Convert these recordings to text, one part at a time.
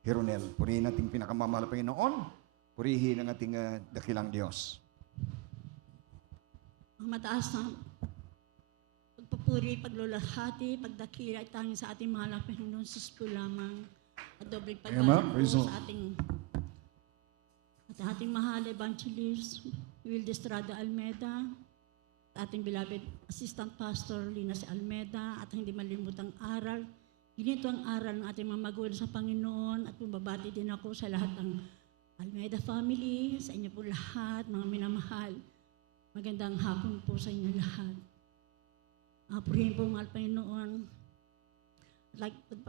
Hironel. Purihin nating pinakamamahal na Panginoon. Purihin ang ating dakilang Diyos. Ang mataas na pagpupuri, paglulahati, pagdakila ay tanging sa ating mahal na Panginoon sus po lamang. At dobling pagbalang po sa ating mahal Evangelist Wilde Estrada Almeda, at ating beloved Assistant Pastor Lina C. Almeda, at hindi malimutang aral. Ginito ang aral ng ating mga magulang sa Panginoon, at pumabati din ako sa lahat ng Almeda family, sa inyo po lahat, mga minamahal. Magandang hapon po sa inyo lahat. Purihin po mahal Panginoon.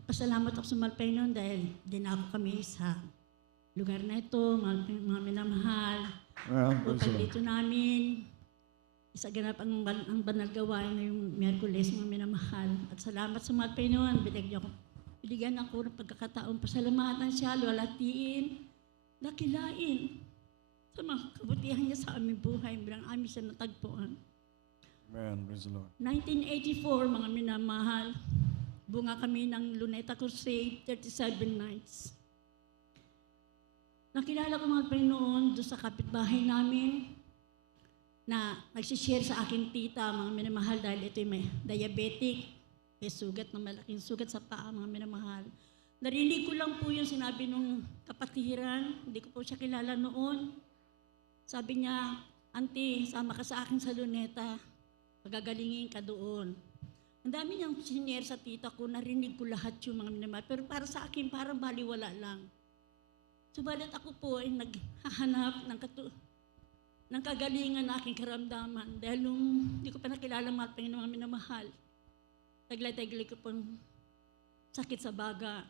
Pasalamat ako sa mahal Panginoon dahil dinako kami sa lugar na ito, mga minamahal. Upang dito namin, isaganap ang banal gawain ngayong Miyerkules, mga minamahal. At salamat sa mahal Panginoon, binigyan ako ng pagkakataon, pasalamatan siya, luwalhatiin, dakilain sa mga kabutihan niya sa aming buhay, bilang aming siya natagpuan. Amen. Praise the Lord. 1984, mga minamahal, bunga kami ng Luneta Crusade, 37 nights. Nakilala ko mga Panginoon doon sa kapitbahay namin na nagsishare sa akin tita, mga minamahal, dahil ito may diabetic, may sugat na malaking sugat sa paa, mga minamahal. Narinig ko lang po yung sinabi nung kapatiran, hindi ko po siya kilala noon. Sabi niya, Auntie, sama ka sa akin sa Luneta, pagagalingin ka doon. Ang dami niyang sinare sa tita ko, narinig ko lahat yung mga minamahal, pero para sa akin, parang baliwala lang. Subalit ako po ay naghahanap ng kagalingan na aking karamdaman dahil nung hindi ko pa nakilala mga Panginoon mga minamahal, taglay-taglay ko pong sakit sa baga,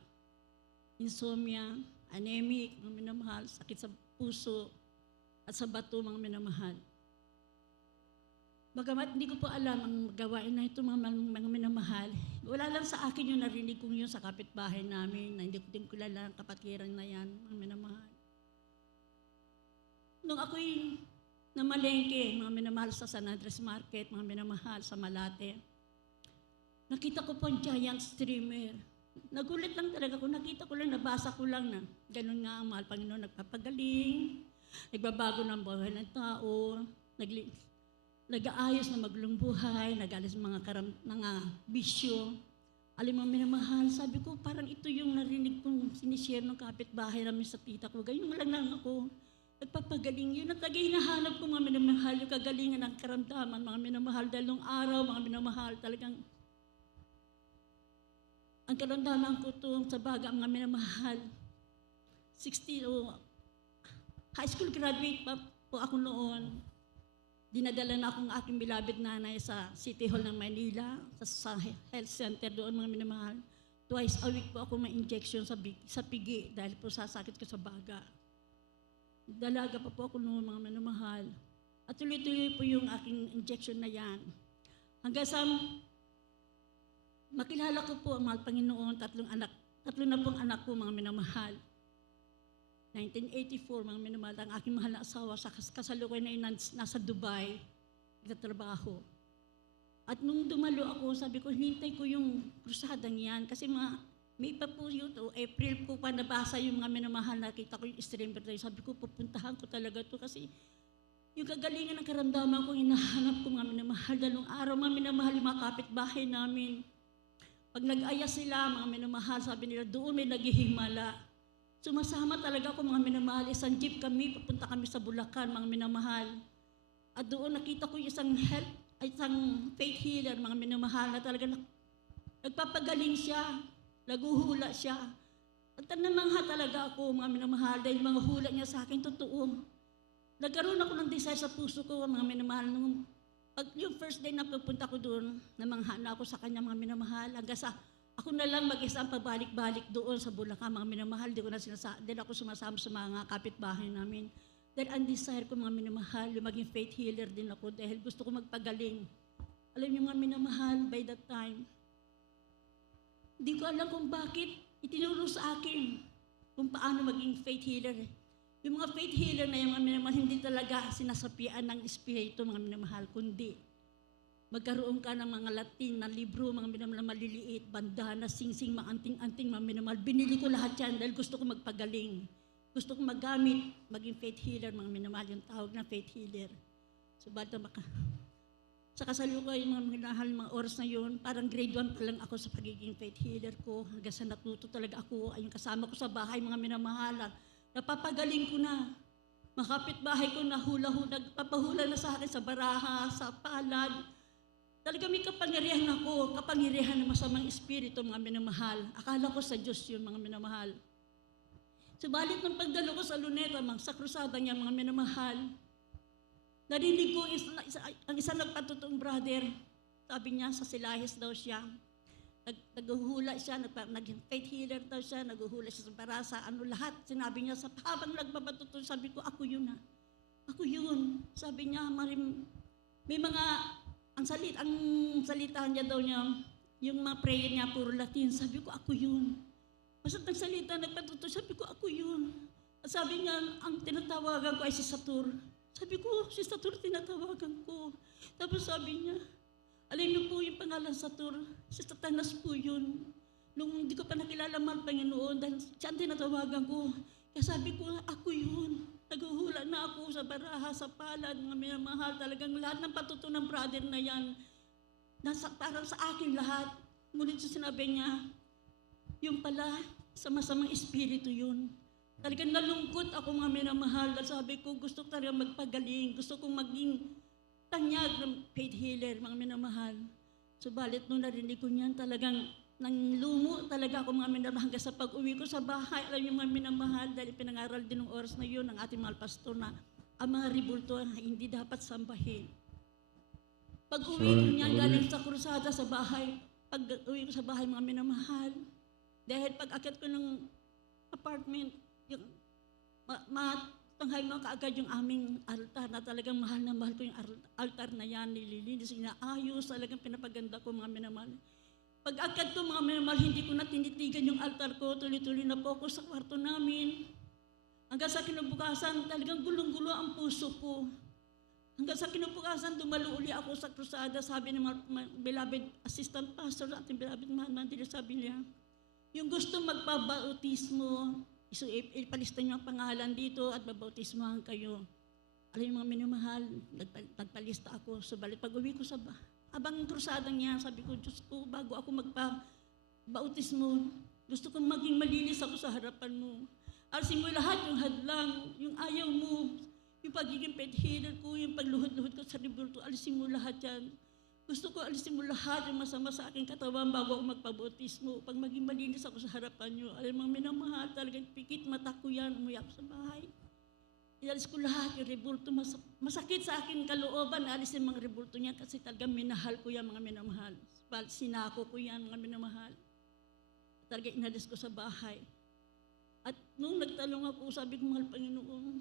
insomnia, anemic, mga minamahal, sakit sa puso, at sa bato, mga minamahal. Bagamat hindi ko po alam ang gawain na ito, mga minamahal, wala lang sa akin yung narinig kong yun sa kapitbahay namin, na hindi ko din kilala ang kapatiran na yan, mga minamahal. Nung ako'y namalengke, mga minamahal sa San Andres Market, mga minamahal sa Malate, nakita ko po ang giant streamer. Nagulat lang talaga ko, nakita ko lang, nabasa ko lang na ganun nga ang mahal Panginoon, nagpapagaling, nagbabago ng buhay ng tao, nag-aayos na maglong buhay, nag-alis mga bisyo. Alam mo, minamahal, sabi ko, parang ito yung narinig kong sinishare ng kapitbahay namin sa tita ko. Ganyan lang ako. Nagpapagaling yun. At lagi hinahanap ko, mga minamahal, yung kagalingan ng karamdaman, mga minamahal. Dahil nung araw, mga minamahal, talagang ang karamdaman ko to sa baga, mga minamahal. 60 high school graduate pa po ako noon. Dinadala na akong aking beloved nanay sa City Hall ng Manila, sa health center doon, mga minamahal. Twice a week po ako may injection sa pigi dahil po sasakit ko sa baga. Dalaga pa po ako noon, mga minamahal. At tuloy-tuloy po yung aking injection na yan. Hanggang sa makilala ko po ang mahal Panginoon, tatlo na pong anak ko, mga minamahal. 1984, mga minamahal, ang aking mahal na asawa sa kasalukuyan na nasa Dubai, nagtatrabaho. At nung dumalo ako, sabi ko, hintay ko yung krusadang yan. Kasi May pa po yun, April po pa nabasa yung mga minamahal, nakita ko yung streamer tayo. Sabi ko, pupuntahan ko talaga to kasi yung kagalingan ng karamdaman ko, hinahanap ko mga minamahal. Dalong araw, mga minamahal, yung mga kapitbahay namin. Pag nag-aya sila, mga minamahal, sabi nila, doon may naghihimala. Sumasama talaga ako, mga minamahal. Isang jeep kami, papunta kami sa Bulacan, mga minamahal. At doon nakita ko yung isang faith healer, mga minamahal, na talaga nagpapagaling siya, naguhula siya. At namangha talaga ako, mga minamahal, dahil mga hula niya sa akin, totoo. Nagkaroon ako ng desire sa puso ko, mga minamahal. Yung first day na pupunta ko doon, namangha na ako sa kanya, mga minamahal, hanggang sa ako na lang mag-isa ang pabalik-balik doon sa Bulacan, mga minamahal. Di ako sumasama sa mga kapitbahay namin. Dahil ang desire ko, mga minamahal, yung maging faith healer din ako dahil gusto ko magpagaling. Alam niyo, mga minamahal, by that time, hindi ko alam kung bakit itinuro sa akin kung paano maging faith healer. Yung mga faith healer na yung mga minamahal, hindi talaga sinasapian ng espiritu, mga minamahal, kundi magkaroon ka ng mga Latin na libro, mga minamahal na maliliit, bandana, singsing, mga anting-anting, mga minamahal. Binili ko lahat yan dahil gusto ko magpagaling. Gusto ko maggamit, maging faith healer, mga minamahal, yung tawag na faith healer. So, bata sa kasalukuyan, mga minamahal, mga oras na yun, parang grade 1 pa lang ako sa pagiging faith healer ko. Hanggang sa natuto talaga ako, ay yung kasama ko sa bahay, mga minamahal, napapagaling ko na. Makapit bahay ko na hula-hula, nagpapahula na sa akin sa baraha, sa palad. Talaga may kapangyarihan ako, kapangyarihan ng masamang espiritu, mga minamahal. Akala ko sa Diyos yun, mga minamahal. Subalit ng pagdalo ko sa Luneta, sa krusada niya, mga minamahal, narinig ko ang isang nagpatutuong brother, sabi niya, sa Silahis daw siya. Naghuhula siya, naging faith healer daw siya, naghuhula siya sa barasa, lahat. Sinabi niya, habang nagbabatuto, sabi ko, ako yun. Ako yun. Sabi niya, may mga, ang salita niya daw niya, yung mga prayer niya, puro Latin. Sabi ko, ako yun. Basta't ang salita, nagpatuto, sabi ko, ako yun. At sabi niya, ang tinatawagan ko ay si Satur. Sabi ko, si Satur tinatawagan ko. Tapos sabi niya, alam niyo po yung pangalan Satur, si Satanas po yun. Nung hindi ko pa nakilala ang Panginoon, dahil siya ang tinatawagan ko. Kaya sabi ko, ako yun. Naghuhula na ako sa baraha, sa palad, mga minamahal. Talagang lahat ng patuto ng brother na yan, parang sa akin lahat. Ngunit sinabi niya, yung pala, sa masamang espiritu yun. Talagang nalungkot ako, mga minamahal. Dahil sabi ko, gusto ko talaga magpagaling. Gusto kong maging tanyag ng faith healer, mga minamahal. Subalit nung narinig ko niyan, talagang nanglumo talaga ako, mga minamahal. Hanggang sa pag-uwi ko sa bahay, alam niyo, mga minamahal, dahil pinangaral din ng oras na yun ng ating mahal pastor na ang mga ribulto ay hindi dapat sambahin. Pag-uwi ko niyan, galing sa krusada sa bahay, pag-uwi ko sa bahay, mga minamahal, dahil pag-akit ko ng apartment, yung tanghay mo kaagad yung aming altar na talagang mahal na mahal ko yung altar na yan, nililinis, inaayos, talagang pinapaganda ko, mga minamahal. Pag-akad ko, mga minamahal, hindi ko na tinitigan yung altar ko, tuloy-tuloy na po ako sa kwarto namin. Hanggang sa kinabukasan, talagang gulong-gulo ang puso ko. Hanggang sa kinabukasan, dumalo uli ako sa krusada, sabi ng mga beloved assistant pastor, ating beloved Mandela, sabi niya, yung gusto magpabautismo, ipalista niyo ang pangalan dito at babautismohan kayo. Alam yung mga minamahal, nagpalista ako. So, balik pag-uwi ko abang krusadang yan, sabi ko, Diyos ko, bago ako magpa-bautismo, gusto kong maging malinis ako sa harapan mo. Alisin mo lahat yung hadlang, yung ayaw mo, yung pagiging faith healer ko, yung pagluhod-luhod ko sa ribulto, alisin mo lahat yan. Gusto ko alisin mo lahat yung masama sa aking katawan bago ako magpabautismo. Pag maging malinis ako sa harapan niyo, alam mga minamahal, talagang pikit mata ko yan, umuwi ako sa bahay. Ialis ko lahat yung rebulto. Masakit sa akin kalooban, alisin mga rebulto niya kasi talagang minahal ko yan, mga minamahal. Sinako ko yan, mga minamahal. Talagang inalis ko sa bahay. At nung nagtalong ako, sabi ko, mahal Panginoon,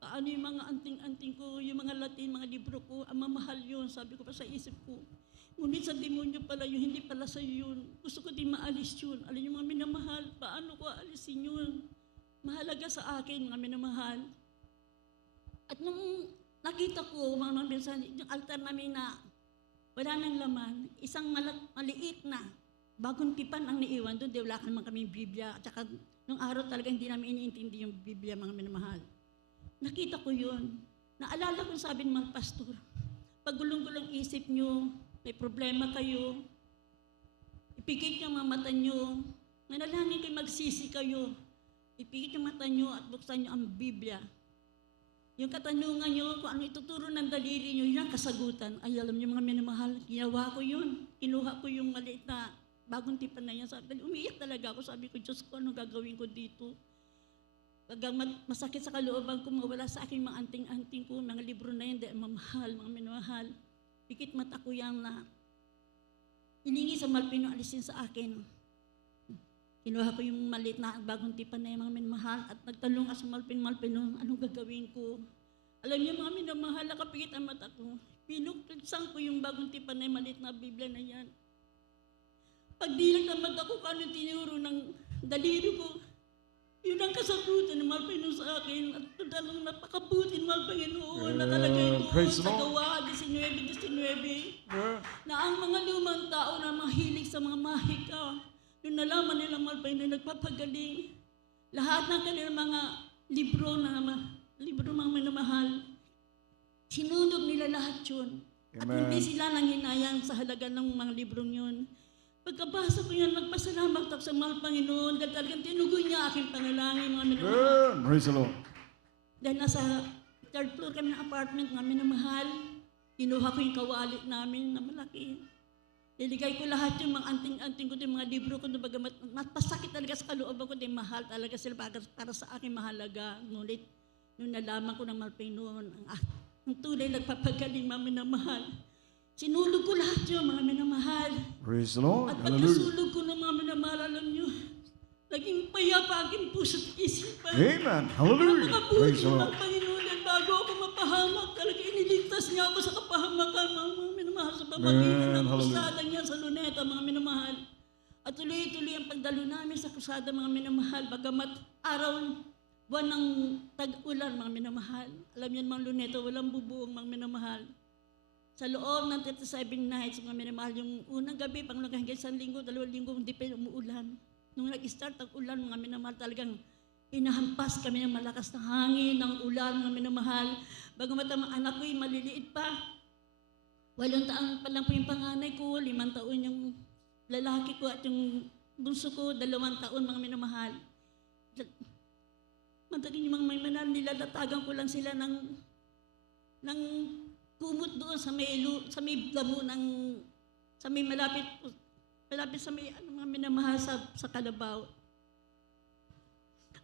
paano yung mga anting-anting ko, yung mga Latin, mga libro ko, ang mamahal yun, sabi ko pa sa isip ko. Ngunit sa demonyo pala yun, hindi pala sa yun. Gusto ko din maalis yun. Alam yung mga minamahal, paano ko alisin yun? Mahalaga sa akin, mga minamahal. At nung nakita ko, mga minsan, yung altar namin na wala nang laman, isang maliit na, bagong tipan ang naiwan doon, di wala ka naman kami Biblia. At saka nung araw talaga hindi namin iniintindi yung Biblia, mga minamahal. Nakita ko yun. Naalala ko sabi ng mga pastor, pag gulong-gulong isip nyo, may problema kayo, ipikit yung mga mata nyo, manalangin kayo, magsisi kayo, ipikit yung mata nyo at buksan nyo ang Biblia. Yung katanungan nyo, kung ano ituturo ng daliri nyo, yun ang kasagutan. Ay, alam nyo mga minamahal, ginawa ko yun. Kinuha ko yung maliit na bagong tipan na yan. Sabi, umiiyak talaga ako. Sabi ko, Diyos ko, ano gagawin ko dito? Pagka masakit sa kalooban ko, mawala sa akin mga anting-anting ko, mga libro na yan, dahil mamahal, mga minamahal. Pikit mata ko yan na hiningi sa Malpino, alisin sa akin. Kinuha ko yung maliit na bagong tipan na yung mga minamahal at nagtalong sa Malpino, anong gagawin ko? Alam niyo mga minamahal, nakapikit ang mata ko. Pinuksan ko yung bagong tipan na yung maliit na Biblia na yan. Pag dilag ng mata ko, paano tinuro ng daliri ko, Yun ang kasabuti ng mahal Panginoon sa akin. At talagang napakabuti ng mahal Panginoon na talaga ito Praise the sa Lord. gawa 19-19 na ang mga lumang tao na mahilig sa mga mahika, nung nalaman nila mahal Panginoon, nagpapagaling. Lahat ng kanilang mga libro mga minamahal, sinunod nila lahat yun. At Amen. hindi sila nanghinayang sa halaga ng mga librong yun. Pagkabasa ko yan, nagpasalamat ako sa mahal Panginoon dahil talagang tinugon niya aking panalangin, mga minamahal. Amen. Praise the Lord. Dahil nasa third floor kami ng apartment, mga minamahal, kinuha ko yung kawali namin na malaki. Niligay ko lahat yung mga anting-anting ko, yung mga libro ko, bagamat matpasakit talaga sa kalooban ko, dahil mahal talaga sila para sa akin mahalaga. Ngunit, nung nalaman ko ng mahal Panginoon, ang tunay nagpapagaling, mga minamahal, sinulog ko lahat yun, mga minamahal. Praise the Lord. At Hallelujah. pagkasulog ko ng mga minamahal, alam nyo, naging payapa aking puso't isipan. Amen. Hallelujah. Napakabuti Praise the ng Lord. Panginoon at bago ako mapahamak, talaga iniligtas niya ako sa kapahamakan, mga minamahal, sa pamagitan Amen. ng Hallelujah. krusada niya sa luneta, mga minamahal. At tuloy-tuloy ang pagdalo namin sa krusada, mga minamahal, bagamat araw, buwan ng tag-ulan, mga minamahal. Alam niyo mga luneta, walang bubuong, mga minamahal. Sa loob ng 37 nights, mga minamahal, yung unang gabi, panglaga hanggang isang linggo, 2 linggo, hindi pa umuulan. Nung nag-start ang ulan, mga minamahal, talagang inahampas kami ng malakas na hangin, ng ulan, mga minamahal. Bagamat ang mga anak ko'y maliliit pa, 8 taon pa lang po yung panganay ko, 5 taon yung lalaki ko at yung bunso ko, 2 taon, mga minamahal. Madaling yung mga minamahal, nilalatagan ko lang sila ng kumot doon sa may damo ng, sa may malapit sa may mga minamahal sa Kalabaw.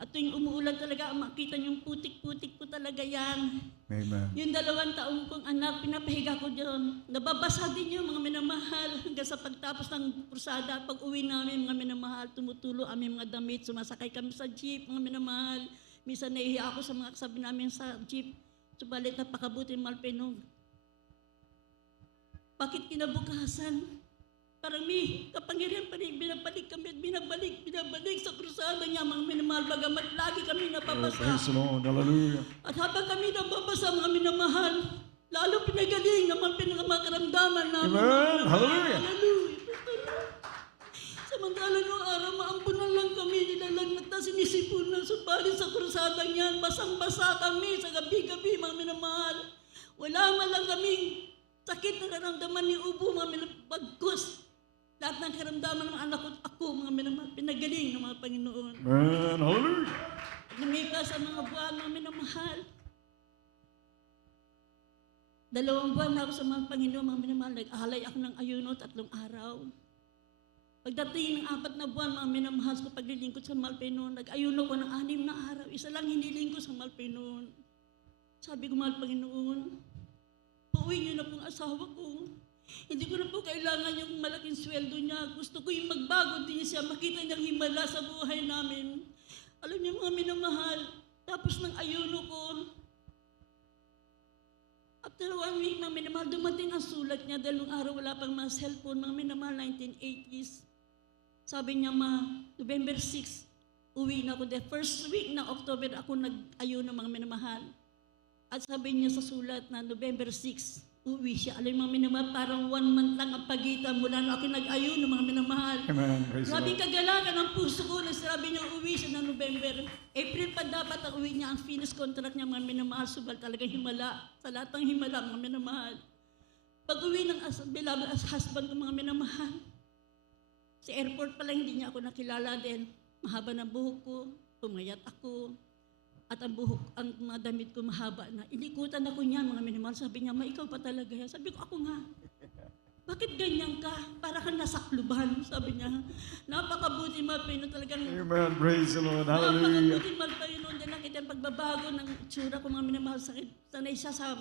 At tuwing umuulan talaga, makita niyong putik-putik ko talaga yan. Amen. Yung 2 taong kong anak, pinapahiga ko dyan. Nababasa din yung mga minamahal hanggang sa pagtapos ng krusada. Pag uwi namin, mga minamahal, tumutulo aming mga damit, sumasakay kami sa jeep, mga minamahal. Minsan nahihiya ako sa mga kasabi namin sa jeep. Subalit napakabuti ng mahal Panginoon. Bakit kinabukasan? Parang may kapangyarihan pa rin, binabalik kami at binabalik sa krusada niya, mga minamahal, bagamat lagi kami napapasa. Praise the Lord. Hallelujah. At habang kami napapasa, mga minamahal, lalo pinagaling naman pinakamakaramdaman namin. Amen. mga minamahal. Hallelujah. Hallelujah. Samantala noong araw, maampunan lang kami, nilalagnat na sinisipunan, subalit sa krusada niyan, basang-basa kami sa gabi-gabi, mga minamahal. Wala man lang kaming sakit na naramdaman ni Ubo, mga bagkos. Lahat ng karamdaman ng anak ko at ako, mga minamahal, pinagaling ng mga Panginoon. Amen. Hallelujah. Lumipas ang mga buwan, mga minamahal. 2 buwan na ako sa mga Panginoon, mga minamahal. Nag-alay ako ng ayuno 3 araw. Pagdating ng 4 na buwan, mga minamahal ko paglilingkod sa mahal Panginoon, nag-ayuno ko ng 6 na araw. Isa lang hiniling ko sa mahal Panginoon. Sabi ko, mahal Panginoon, pauwi niyo na pong asawa ko. Hindi ko na po kailangan yung malaking sweldo niya. Gusto ko yung magbago din siya, makita niyang himala sa buhay namin. Alam niyo mga minamahal, tapos ng ayuno ko, after 1 week mga minamahal, dumating ang sulat niya dahil nung araw wala pang mga cellphone, mga minamahal, 1980s. Sabi niya, November 6, uwi na ako. The first week ng October, ako nag-ayuno mga minamahal. At sabi niya sa sulat na November 6, uwi siya. Alam mo mga minamahal, parang 1 month lang ang pagitan mula na ako nag-ayuno mga minamahal. Amen. Praise the Grabing Lord. kagalakan ng puso ko na sabi niya uwi siya ng November. April pa dapat ang uwi niya, ang finish contract niya mga minamahal. Subal talagang himala. Sa lahat ng himala mga minamahal. Pag uwi ng beloved as husband ko mga minamahal, sa airport pa lang hindi niya ako nakilala din. Mahaba ng buhok ko, pumayat ako. At ang mga damit ko mahaba na. Inikutan ako niya, mga minamahal. Sabi niya, ikaw pa talaga yan. Sabi ko, ako nga. Bakit ganyan ka? Para kang nasakluban, sabi niya. Napakabuti mahal Panginoon talagang. Amen. Praise the Lord. Hallelujah. Napakabuti mahal Panginoon. Dahil nakita ang pagbabago ng itsura ko, mga minamahal. Sanay siya sa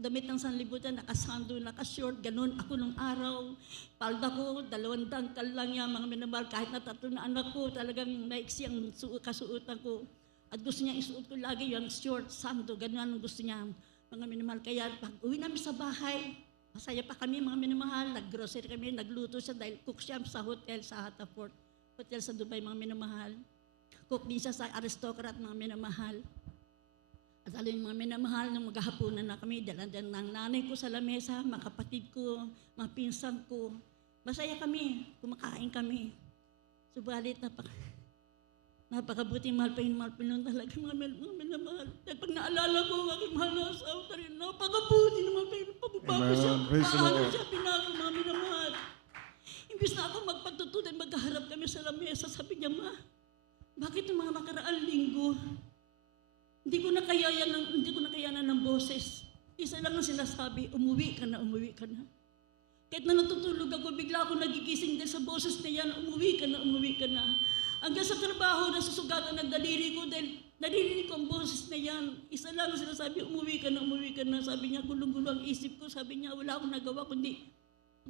damit ng sanlibutan, nakasando, nakashort, ganun. Ako nung araw, palda ko, 2 dangkal lang yan, mga minamahal. Kahit na 3 na anak ko, talagang naiksi ang kasuotan ko. At gusto niya isuot ko lagi yung short, sando, ganun ang gusto niya, mga minamahal. Kaya pag uwi namin sa bahay, masaya pa kami, mga minamahal. Nag-grocery kami, nagluto siya dahil cook siya sa hotel sa Hatafort. Hotel sa Dubai, mga minamahal. cook din siya sa aristocrat, mga minamahal. At alam yung mga minamahal, nung maghahapunan na kami, dalan-dalan ng nanay ko sa lamesa, mga kapatid ko, mga pinsan ko. Masaya kami, kumakain kami. Subalit, napakabuting mahal pa yun talaga, mga minamahal. Dahil pag naalala ko ang aking mahal na asawa, napakabuti naman pa yun, pagbabago siya, Praise the paano Lord. siya pinago, mga minamahal. Imbis na ako magpatutunan, magkaharap kami sa lamesa, sabi niya, Ma, bakit yung mga nakaraang linggo, hindi ko nakayanan ng boses. Isa lang ang sinasabi, umuwi ka na, umuwi ka na. Kahit na natutulog ako, bigla ako nagigising din sa boses na yan, umuwi ka na, umuwi ka na. Hanggang sa trabaho, nasusugatan ng daliri ko dahil naririnig ko ang boses na yan. Isa lang ang sinasabi, umuwi ka na, umuwi ka na. Sabi niya, gulong-gulo ang isip ko. Sabi niya, wala akong nagawa kundi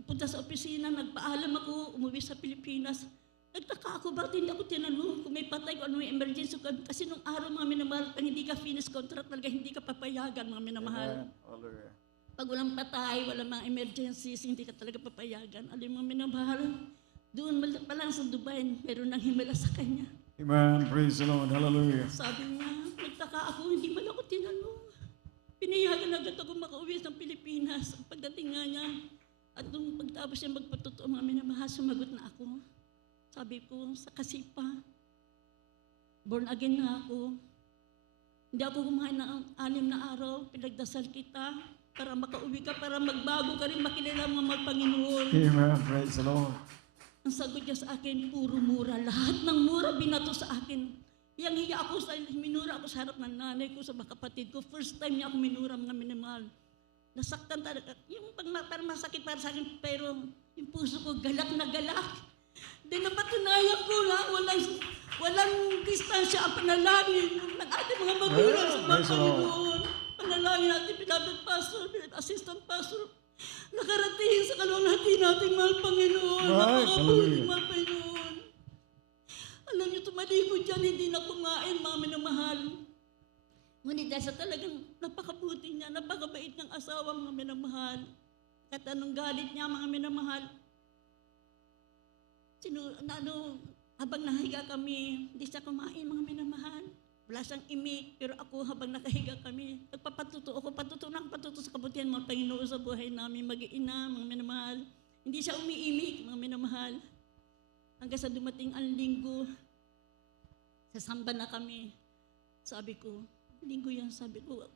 punta sa opisina, nagpaalam ako, umuwi sa Pilipinas. Nagtaka ako, bakit hindi ako tinanong kung may patay ko, ano may emergency ko. Kasi nung araw, mga minamahal, pag hindi ka finish contract, talaga hindi ka papayagan, mga minamahal. Hallelujah. Pag walang patay, walang mga emergencies, hindi ka talaga papayagan. Alam mo, mga minamahal, doon pa lang sa Dubai, meron nang himala sa kanya. Amen. Praise the Lord. Hallelujah. Sabi niya, nagtaka ako, hindi man ako tinanong. Pinayagan agad ako makauwi ng Pilipinas. Pagdating nga niya, at nung pagtapos niya magpatotoo, mga minamahal, sumagot na ako. Sabi ko, sa Kasipa, born again na ako. Hindi ako kumain ng 6 na araw, pinagdasal kita para makauwi ka, para magbago ka rin, makilala mo ang Panginoon. Amen. Praise the Lord. Ang sagot niya sa akin, puro mura. Lahat ng mura binato sa akin. Yang hiya ako, minura ako sa harap ng nanay ko, sa mga kapatid ko. First time niya ako minura, mga minamahal. Nasaktan talaga. Yung parang masakit para sa akin, pero yung puso ko galak na galak. Then napatunayan ko na walang distansya ang panalangin ng ating mga magulang sa mga Panginoon. Panalangin natin, pinabot pastor, assistant pastor, nakarating sa kalwalhati nating mahal Panginoon. Napakabuting mahal Panginoon. Alam niyo, tumalikod dyan, hindi na kumain, mga minamahal. Ngunit dahil sa talagang napakabuti niya, napakabait ng asawa, mga minamahal. At anong galit niya, mga minamahal, habang nahiga kami, hindi siya kumain, mga minamahal. Wala siyang imik, pero ako habang nakahiga kami, nagpapatuto ako, patuto sa kabutihan mga Panginoon sa buhay namin, mag-iina, mga minamahal. Hindi siya umiimik, mga minamahal. Hanggang sa dumating ang linggo, sasamba na kami. Sabi ko, linggo yan, sabi ko,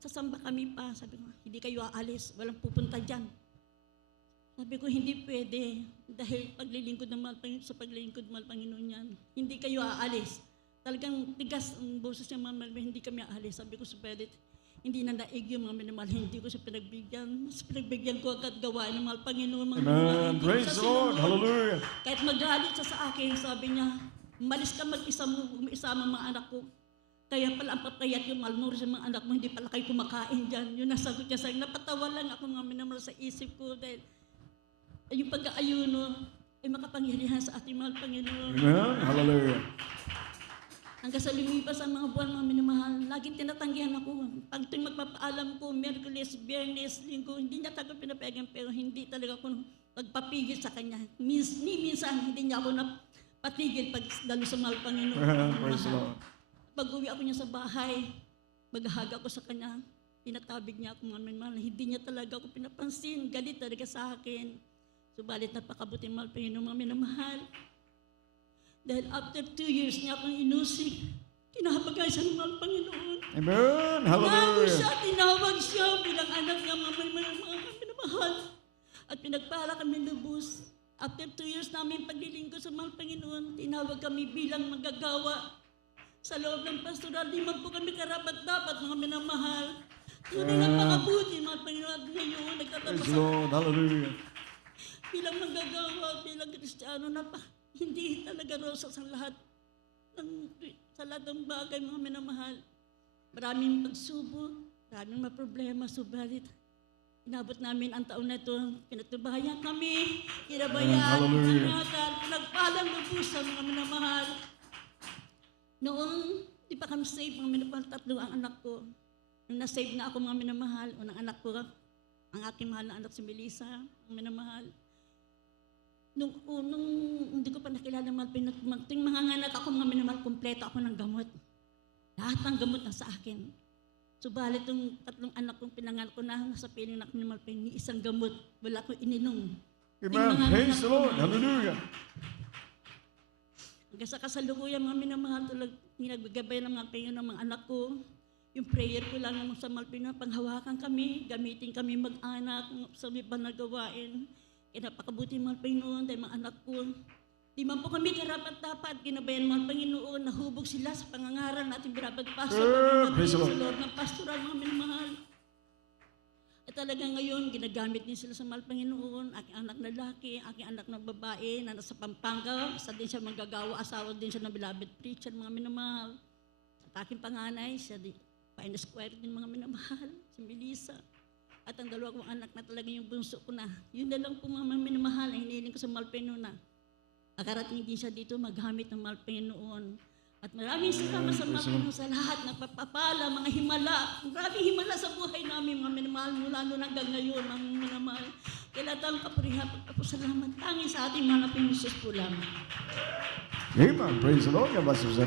sasamba kami pa. Sabi ko, hindi kayo aalis, walang pupunta dyan. Sabi ko, hindi pwede. Dahil paglilingkod ng mahal Panginoon, sa paglilingkod ng mahal Panginoon yan, hindi kayo aalis. Talagang tigas ang boses niya, mahal, hindi kami aalis. Sabi ko, subalit, hindi na naig yung mga minamahal, hindi ko siya pinagbigyan. Mas pinagbigyan ko agad gawain ng mahal Panginoon. Mga Amen. Praise the Lord. Hallelujah. Kahit magalit siya sa akin, sabi niya, malis ka mag-isama mga anak ko. Kaya pala ang papayat yung malnourished sa mga anak mo, hindi pala kayo kumakain dyan. Yun nasagot niya sa akin. Napatawa lang ako mga minamahal sa isip ko dahil yung pag-aayuno ay makapangyarihan sa ating mahal Panginoon. Amen. Hallelujah. Hanggang sa lumipas ang mga buwan, mga minamahal, laging tinatanggihan ako. Pag tuwing magpapaalam ko, Merkules, Biyernes, Linggo, hindi niya talaga pinapayagan, pero hindi talaga ako magpapigil sa kanya. Minsan, hindi niya ako napatigil pag lalo sa mahal Panginoon. Praise the Lord. Pag uwi ako niya sa bahay, maghahaga ko sa kanya, tinatabig niya ako, mga minamahal, hindi niya talaga ako pinapansin, galit talaga sa akin. Subalit napakabuti mahal Panginoon, mga minamahal. Dahil after 2 years niya akong inusik, kinahabagay siya ng mahal Panginoon. Amen. Hallelujah. Tinawag siya bilang anak niya, mga minamahal. At pinagpala kami lubos. After 2 years namin paglilingkod sa mahal Panginoon, tinawag kami bilang magagawa. Sa loob ng pastoral, di man po kami karapat-dapat, mga minamahal. Tunay na pakabuti, mahal Panginoon, at ngayon, Praise nagtatapos the Lord. Hallelujah. bilang magagawa, bilang Kristiyano, hindi talaga rosas sa lahat ng bagay, mga minamahal. Maraming pagsubok, maraming problema, subalit inabot namin ang taon na ito, pinatubayan kami, kinabayan, ingatan, pinagpalang lubusan, mga minamahal. Noong di pa kami save, mga minamahal, 3 ang anak ko. Nung na-save na ako, mga minamahal, unang anak ko, ang aking mahal na anak si Melissa, ang minamahal. nung hindi ko pa nakilala ng Malpin, tuwing manganganak ako, mga minamahal, kompleto ako ng gamot. Lahat ng gamot na sa akin. Subalit yung 3 anak kong pinanganak ko na nasa piling ako ni Malpin, ni isang gamot, wala ko ininom. Amen. Praise the Lord. Hallelujah. Hanggang sa kasalukuyan, mga minamahal, tulad nagbigabay ng mga payo ng mga anak ko. Yung prayer ko lang naman sa Malpina, panghawakan kami, gamitin kami mag-anak sa ibang na gawain. Kaya napakabuti mga Panginoon dahil mga anak ko. Di man po kami karapat-dapat, ginabayan mga Panginoon, nahubog sila sa pangangaral natin binabagpaso. Praise the Sa Lord. Lord ng pastoral, mga minamahal. At talaga ngayon, ginagamit din sila sa mahal Panginoon, aking anak na lalaki, aking anak na babae, na nasa Pampanga, isa din siya manggagawa, asawa din siya ng beloved preacher, mga minamahal. At aking panganay, siya di, Pine Square din mga minamahal, si Melissa. At ang 2 kong anak na talaga yung bunso ko na. Yun na lang po mga minamahal, ang hinihiling ko sa mahal Panginoon na. Nakarating din siya dito maghamit ng mahal Panginoon. At maraming salamat sa mahal Panginoon sa lahat ng papapala, mga himala. Maraming himala sa buhay namin, mga minamahal, mula noon hanggang ngayon, mga minamahal. Kaya lahat ang kapurihan, pagpapasalamat, tanging sa ating mga Panginoon po lamang. Amen. Praise the Lord. God bless you.